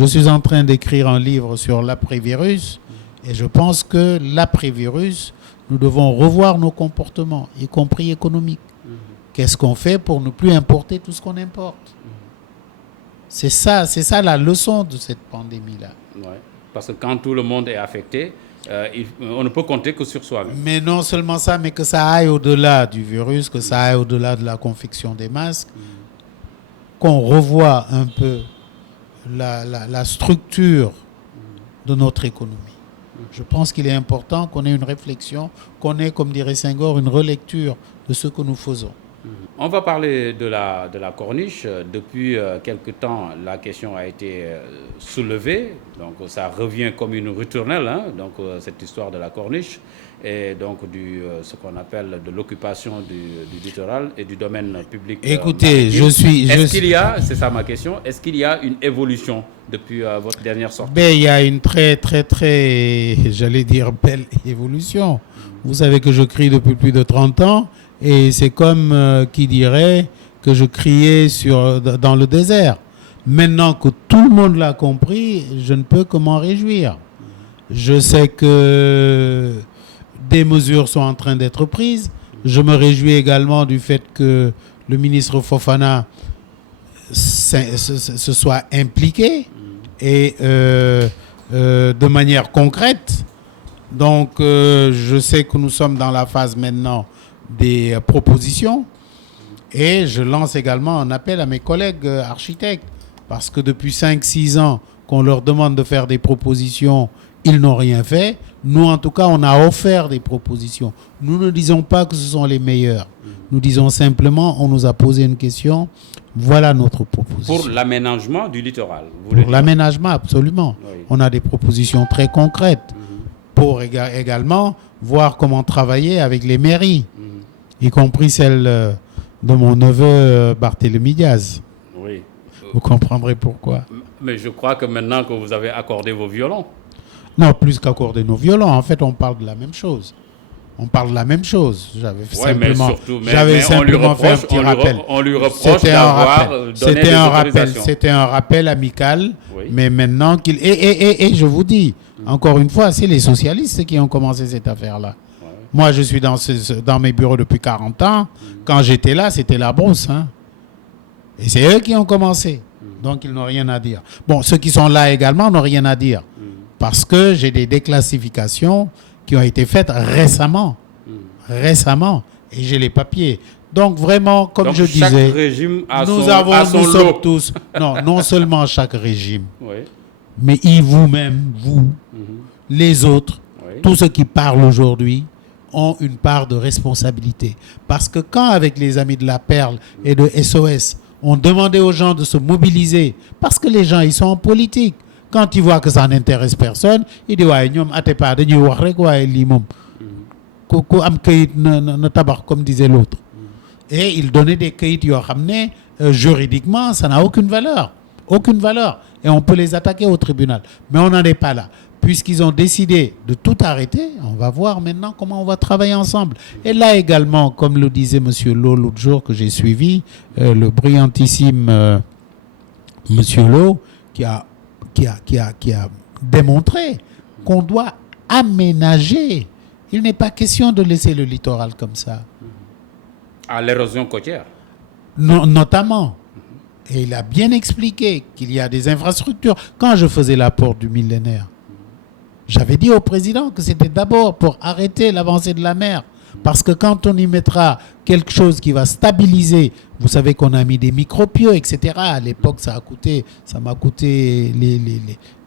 Je suis en train d'écrire un livre sur l'après-virus et je pense que l'après-virus, nous devons revoir nos comportements, y compris économiques. Qu'est-ce qu'on fait pour ne plus importer tout ce qu'on importe? C'est ça la leçon de cette pandémie-là. Ouais. Parce que quand tout le monde est affecté, on ne peut compter que sur soi-même. Mais non seulement ça, mais que ça aille au-delà du virus, que ça aille au-delà de la confection des masques, qu'on revoie un peu la structure de notre économie. Je pense qu'il est important qu'on ait une réflexion, qu'on ait, comme dirait Senghor, une relecture de ce que nous faisons. On va parler de la corniche. Depuis quelque temps, la question a été soulevée. Donc, ça revient comme une ritournelle, hein, donc, cette histoire de la corniche et donc ce qu'on appelle de l'occupation du littoral et du domaine public. Écoutez, c'est ça ma question, est-ce qu'il y a une évolution depuis votre dernière sortie? Il y a une très, très, très, j'allais dire, belle évolution. Vous savez que je crie depuis plus de 30 ans. Et c'est comme qui dirait que je criais dans le désert. Maintenant que tout le monde l'a compris, je ne peux que m'en réjouir. Je sais que des mesures sont en train d'être prises. Je me réjouis également du fait que le ministre Fofana se soit impliqué et de manière concrète. Donc, je sais que nous sommes dans la phase maintenant des propositions et je lance également un appel à mes collègues architectes parce que depuis 5-6 ans qu'on leur demande de faire des propositions, ils n'ont rien fait. Nous, en tout cas, on a offert des propositions. Nous ne disons pas que ce sont les meilleurs. Nous disons simplement, on nous a posé une question, voilà notre proposition. Pour l'aménagement du littoral. Pour l'aménagement, absolument. Oui. On a des propositions très concrètes pour également voir comment travailler avec les mairies. Y compris celle de mon neveu Barthélémy Diaz. Oui. Vous comprendrez pourquoi. Mais je crois que maintenant que vous avez accordé vos violons. Non, plus qu'accorder nos violons, en fait, on parle de la même chose. On parle de la même chose. J'avais simplement fait un petit rappel. On lui reproche d'avoir donné des autorisations. C'était un rappel amical, oui. Mais maintenant qu'il... Et je vous dis, encore une fois, c'est les socialistes qui ont commencé cette affaire-là. Moi, je suis dans mes bureaux depuis 40 ans. Quand j'étais là, c'était la brousse. Hein. Et c'est eux qui ont commencé. Donc, ils n'ont rien à dire. Bon, ceux qui sont là également n'ont rien à dire. Parce que j'ai des déclassifications qui ont été faites récemment. Récemment. Et j'ai les papiers. Donc, vraiment, comme je disais, chaque régime a nous son sommes lot. tous... Non seulement chaque régime, oui. mais vous-même, les autres, tous ceux qui parlent aujourd'hui, ont une part de responsabilité. Parce que quand, avec les Amis de la Perle et de SOS, on demandait aux gens de se mobiliser, parce que les gens, ils sont en politique. Quand ils voient que ça n'intéresse personne, ils disent, ouais, nous, comme disait l'autre. Et ils donnaient des caïds, juridiquement, ça n'a aucune valeur. Aucune valeur. Et on peut les attaquer au tribunal. Mais on n'en est pas là. Puisqu'ils ont décidé de tout arrêter, on va voir maintenant comment on va travailler ensemble. Et là également, comme le disait M. Lo l'autre jour que j'ai suivi, le brillantissime M. Lo qui a démontré qu'on doit aménager. Il n'est pas question de laisser le littoral comme ça. À l'érosion côtière. Notamment. Et il a bien expliqué qu'il y a des infrastructures. Quand je faisais la porte du millénaire, j'avais dit au président que c'était d'abord pour arrêter l'avancée de la mer. Parce que quand on y mettra quelque chose qui va stabiliser, vous savez qu'on a mis des micropieux, etc. À l'époque, ça m'a coûté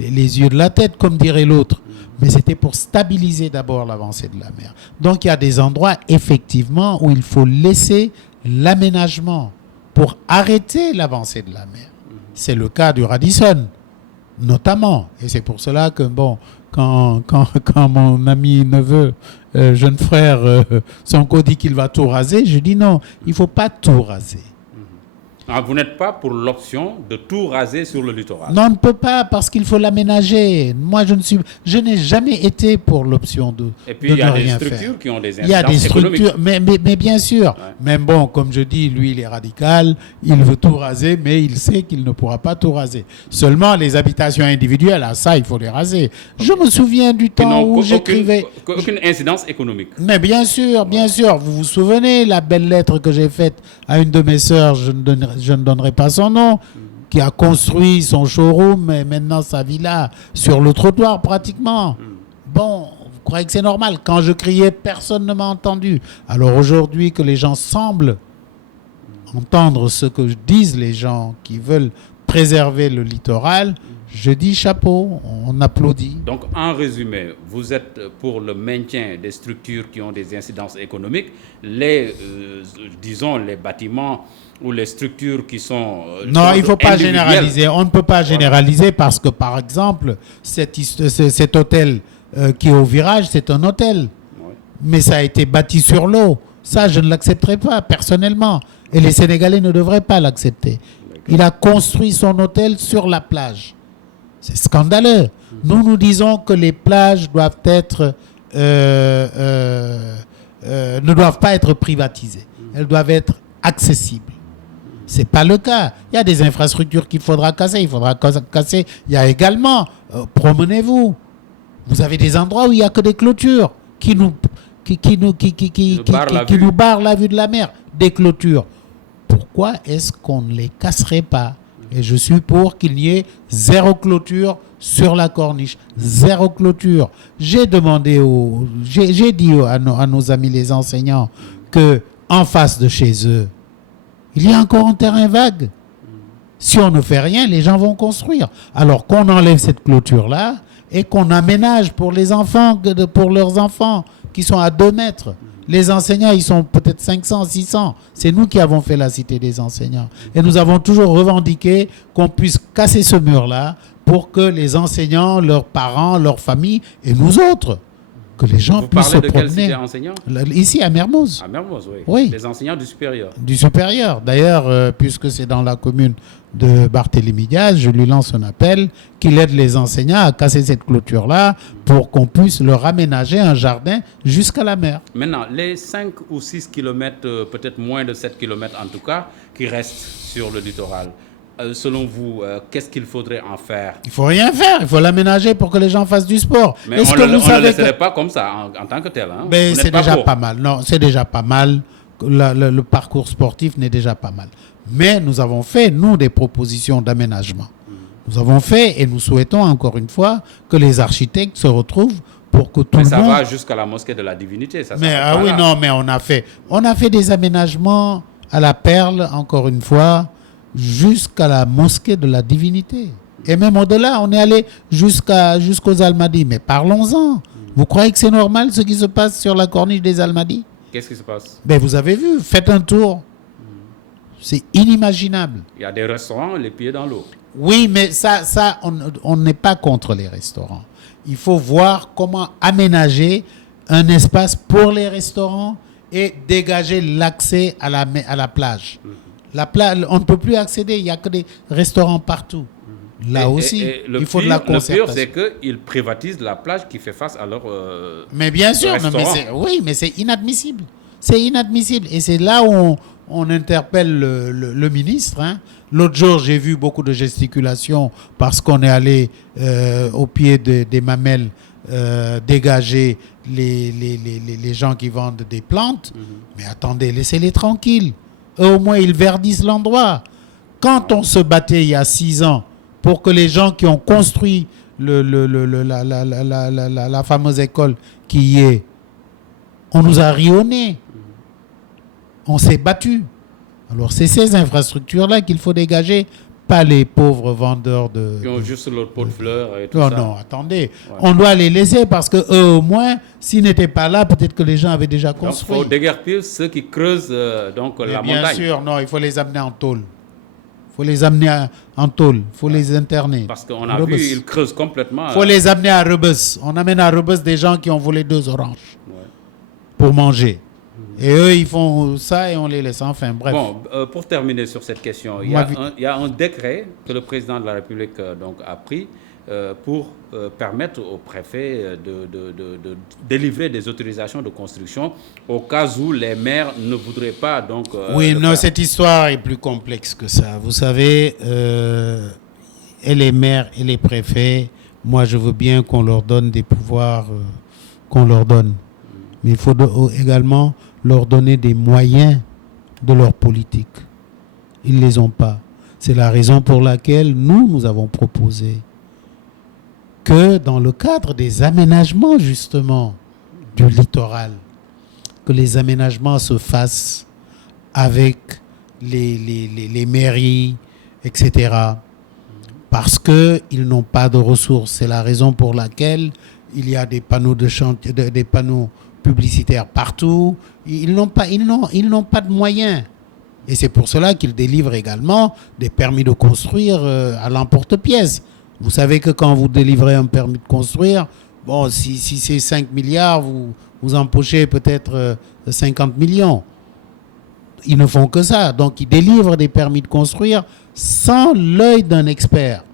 les yeux de la tête, comme dirait l'autre. Mais c'était pour stabiliser d'abord l'avancée de la mer. Donc, il y a des endroits, effectivement, où il faut laisser l'aménagement pour arrêter l'avancée de la mer. C'est le cas du Radisson, notamment. Et c'est pour cela que, bon, quand mon ami neveu, jeune frère, Sonko dit qu'il va tout raser, je dis non, il ne faut pas tout raser. Ah, vous n'êtes pas pour l'option de tout raser sur le littoral? Non, on ne peut pas parce qu'il faut l'aménager. Moi, je n'ai jamais été pour l'option de Et puis, de il y a ne des rien structures faire. qui ont des Il y a des incidences économiques. structures, mais bien sûr. Ouais. Même bon, comme je dis, lui, il est radical, il veut tout raser, mais il sait qu'il ne pourra pas tout raser. Seulement, les habitations individuelles, à ça, il faut les raser. Je me souviens du Qui temps n'ont où j'écrivais... aucune incidence économique. Mais bien sûr, bien sûr. Vous vous souvenez, la belle lettre que j'ai faite à une de mes sœurs, je ne donnerai pas son nom, qui a construit son showroom et maintenant sa villa sur le trottoir pratiquement. Bon, vous croyez que c'est normal? Quand je criais, personne ne m'a entendu. Alors aujourd'hui que les gens semblent entendre ce que disent les gens qui veulent préserver le littoral, je dis chapeau, on applaudit. Donc, en résumé, vous êtes pour le maintien des structures qui ont des incidences économiques, disons, les bâtiments ou les structures qui sont... Non, il ne faut pas individuelles. généraliser. On ne peut pas généraliser parce que, par exemple, cet hôtel qui est au virage, c'est un hôtel. Ouais. Mais ça a été bâti sur l'eau. Ça, je ne l'accepterai pas, personnellement. Et les Sénégalais ne devraient pas l'accepter. Il a construit son hôtel sur la plage. C'est scandaleux. Nous disons que les plages doivent être, ne doivent pas être privatisées. Elles doivent être accessibles. Ce n'est pas le cas. Il y a des infrastructures qu'il faudra casser. Il faudra casser. Il y a également, promenez-vous. Vous avez des endroits où il n'y a que des clôtures qui nous barrent la vue de la mer. Des clôtures. Pourquoi est-ce qu'on ne les casserait pas? Et je suis pour qu'il y ait zéro clôture sur la corniche. Zéro clôture. J'ai demandé j'ai dit à nos amis les enseignants que en face de chez eux, il y a encore un terrain vague. Si on ne fait rien, les gens vont construire. Alors qu'on enlève cette clôture-là et qu'on aménage pour les enfants, pour leurs enfants qui sont à 2 mètres. Les enseignants, ils sont peut-être 500, 600. C'est nous qui avons fait la cité des enseignants. Et nous avons toujours revendiqué qu'on puisse casser ce mur-là pour que les enseignants, leurs parents, leurs familles et nous autres, que les gens puissent se promener. Vous parlez de quelle cité promener. enseignants? Ici, à Mermoz. À Mermoz, oui. Oui. Les enseignants du supérieur. Du supérieur. D'ailleurs, puisque c'est dans la commune de Barthélémy Diaz, je lui lance un appel qu'il aide les enseignants à casser cette clôture-là pour qu'on puisse leur aménager un jardin jusqu'à la mer. Maintenant, les 5 ou 6 kilomètres, peut-être moins de 7 kilomètres en tout cas, qui restent sur le littoral, selon vous, qu'est-ce qu'il faudrait en faire? Il ne faut rien faire, il faut l'aménager pour que les gens fassent du sport. Mais on ne le laisserait pas comme ça en tant que tel. Hein? Mais c'est déjà pas mal. Non, c'est déjà pas mal. Le parcours sportif n'est déjà pas mal. Mais nous avons fait, nous, des propositions d'aménagement. Nous avons fait et nous souhaitons encore une fois que les architectes se retrouvent pour que tout le monde... Mais ça va jusqu'à la mosquée de la divinité. Ça mais oui, non, mais on a fait des aménagements à la Perle, encore une fois, jusqu'à la mosquée de la divinité. Et même au-delà, on est allé jusqu'aux Almadies. Mais parlons-en. Vous croyez que c'est normal ce qui se passe sur la corniche des Almadies? Qu'est-ce qui se passe? Ben, vous avez vu, faites un tour. C'est inimaginable. Il y a des restaurants, les pieds dans l'eau. Oui, mais ça on n'est pas contre les restaurants. Il faut voir comment aménager un espace pour les restaurants et dégager l'accès à la plage. La plage, on ne peut plus accéder, il n'y a que des restaurants partout. Là aussi, il faut de la concertation. Le pire, c'est qu'ils privatisent la plage qui fait face à leur mais bien sûr, mais c'est inadmissible. C'est inadmissible. Et c'est là où on interpelle le ministre. Hein. L'autre jour, j'ai vu beaucoup de gesticulations parce qu'on est allé au pied des mamelles dégager les gens qui vendent des plantes. Mais attendez, laissez-les tranquilles. Eux, au moins, ils verdissent l'endroit. Quand on se battait il y a 6 ans pour que les gens qui ont construit la fameuse école qui y est, on nous a rionné. On s'est battu. Alors, c'est ces infrastructures-là qu'il faut dégager, pas les pauvres vendeurs de... Qui ont juste leur pot de fleurs et tout ça. Non, attendez. Ouais. On doit les laisser parce que eux, au moins, s'ils n'étaient pas là, peut-être que les gens avaient déjà construit. Donc, il faut déguerpir ceux qui creusent la montagne. Bien sûr, non, il faut les amener en tôle. Il faut les amener en tôle. Il faut les interner. Parce qu'on a vu, ils creusent complètement. Il faut les amener à Rebeuss. On amène à Rebeuss des gens qui ont volé 2 oranges pour manger. Et eux, ils font ça et on les laisse. Enfin, bref. Bon, pour terminer sur cette question, il y a un décret que le président de la République donc, a pris pour permettre au préfet de délivrer des autorisations de construction au cas où les maires ne voudraient pas. Donc, oui, non, cette histoire est plus complexe que ça. Vous savez, et les maires et les préfets, moi je veux bien qu'on leur donne des pouvoirs qu'on leur donne. Mais il faut également leur donner des moyens de leur politique. Ils ne les ont pas. C'est la raison pour laquelle nous avons proposé que dans le cadre des aménagements justement du littoral, que les aménagements se fassent avec les mairies, etc. Parce qu'ils n'ont pas de ressources. C'est la raison pour laquelle il y a des panneaux de chantier, des panneaux publicitaires partout. Ils n'ont pas de moyens. Et c'est pour cela qu'ils délivrent également des permis de construire à l'emporte-pièce. Vous savez que quand vous délivrez un permis de construire, bon, si c'est 5 milliards, vous empochez peut-être 50 millions. Ils ne font que ça. Donc, ils délivrent des permis de construire sans l'œil d'un expert.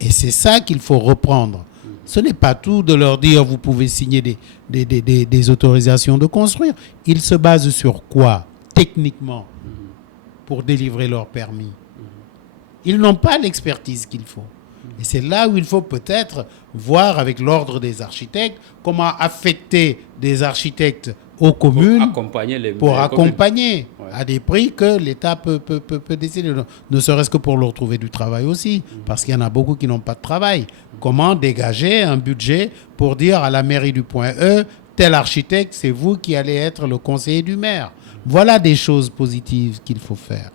Et c'est ça qu'il faut reprendre. Ce n'est pas tout de leur dire vous pouvez signer des autorisations de construire. Ils se basent sur quoi, techniquement, pour délivrer leur permis? Ils n'ont pas l'expertise qu'il faut. Et c'est là où il faut peut-être voir avec l'ordre des architectes comment affecter des architectes aux communes pour accompagner à des prix que l'État peut décider, ne serait-ce que pour leur trouver du travail aussi, parce qu'il y en a beaucoup qui n'ont pas de travail. Comment dégager un budget pour dire à la mairie du point E, tel architecte, c'est vous qui allez être le conseiller du maire. Voilà des choses positives qu'il faut faire.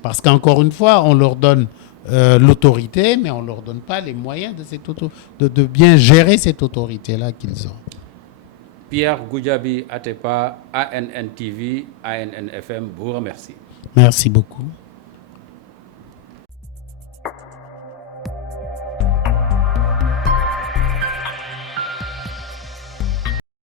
Parce qu'encore une fois, on leur donne l'autorité, mais on ne leur donne pas les moyens de bien gérer cette autorité-là qu'ils ont. Pierre Goudiaby Atepa, ANN TV, ANN FM, vous remercie. Merci beaucoup.